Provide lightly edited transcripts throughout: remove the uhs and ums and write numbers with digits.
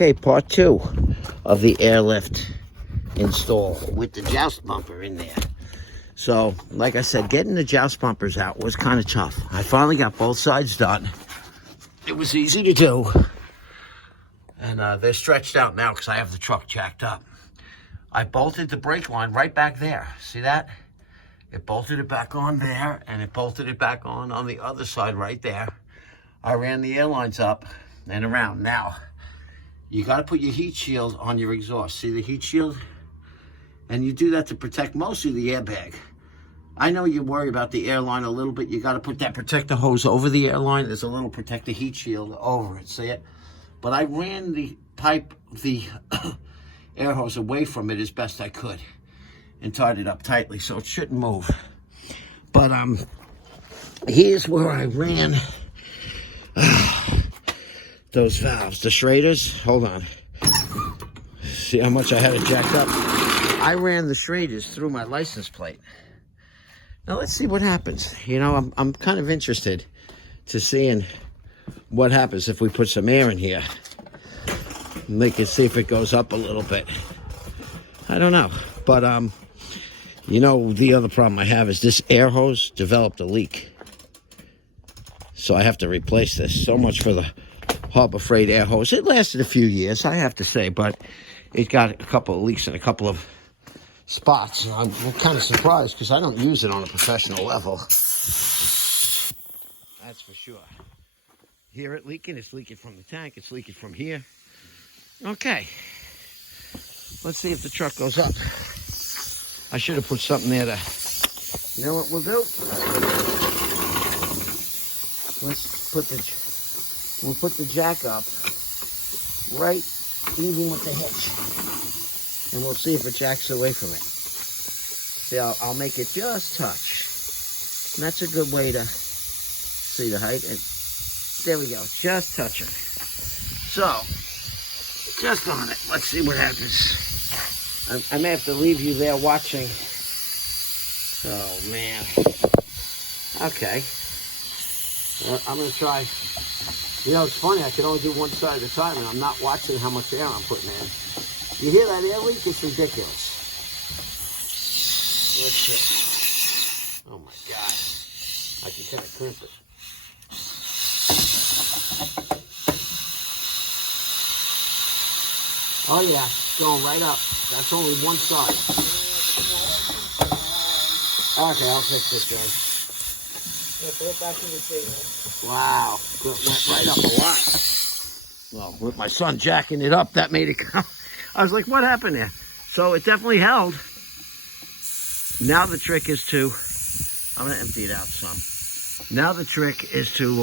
Okay, part 2 of the airlift install with the joust bumper in there. So, like I said, getting the joust bumpers out was kind of tough. I finally got both sides done. It was easy to do. And they're stretched out now because I have the truck jacked up. I bolted the brake line right back there. See that? It bolted it back on there, and it bolted it back on the other side right there. I ran the air lines up and around. Now, you got to put your heat shield on your exhaust. See the heat shield? And you do that to protect mostly the airbag. I know you worry about the airline a little bit. You got to put that protector hose over the airline. There's a little protector heat shield over it. See it? But I ran the pipe, the air hose away from it as best I could and tied it up tightly so it shouldn't move. But here's where I ran those valves, the Schraders. Hold on. See how much I had it jacked up? I ran the Schraders through my license plate. Now let's see what happens. You know, I'm kind of interested to seeing what happens if we put some air in here. Make it see if it goes up a little bit. I don't know. But you know, the other problem I have is this air hose developed a leak. So I have to replace this. So much for the Harbor Freight air hose. It lasted a few years, I have to say, but it got a couple of leaks in a couple of spots. And I'm kind of surprised because I don't use it on a professional level. That's for sure. Hear it leaking? It's leaking from the tank. It's leaking from here. Okay. Let's see if the truck goes up. I should have put something there to... You know what we'll do? We'll put the jack up right even with the hitch. And we'll see if it jacks away from it. See, I'll make it just touch. And that's a good way to see the height. And there we go, just touching. So, just on it. Let's see what happens. I may have to leave you there watching. Oh, man. Okay. I'm going to try. You know, it's funny. I can only do one side at a time, and I'm not watching how much air I'm putting in. You hear that air leak? It's ridiculous. Let's see. Oh, my God. I can kind of crimp it. Oh, yeah. It's going right up. That's only one side. Okay, I'll fix this, guys. Yeah, put it back in the table. Wow, it went right up a lot. Well, with my son jacking it up, that made it come. I was like, what happened there? So it definitely held. Now the trick is to, I'm going to empty it out some. Now the trick is to,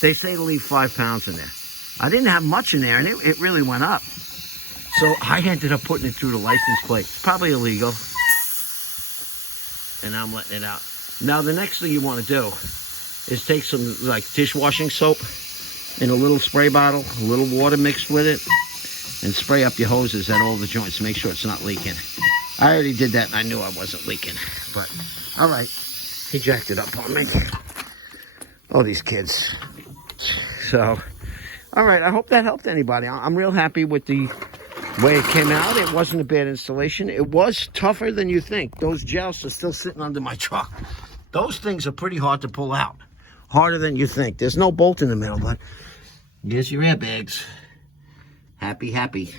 they say to leave 5 pounds in there. I didn't have much in there, and it really went up. So I ended up putting it through the license plate. It's probably illegal. And I'm letting it out. Now the next thing you want to do is take some like dishwashing soap in a little spray bottle, a little water mixed with it, and spray up your hoses at all the joints to make sure it's not leaking. I already did that and I knew I wasn't leaking. But, all right. He jacked it up on me. Oh, these kids. So, all right. I hope that helped anybody. I'm real happy with the way it came out. It wasn't a bad installation. It was tougher than you think. Those jousts are still sitting under my truck. Those things are pretty hard to pull out. Harder than you think. There's no bolt in the middle, but here's your airbags. Happy, happy.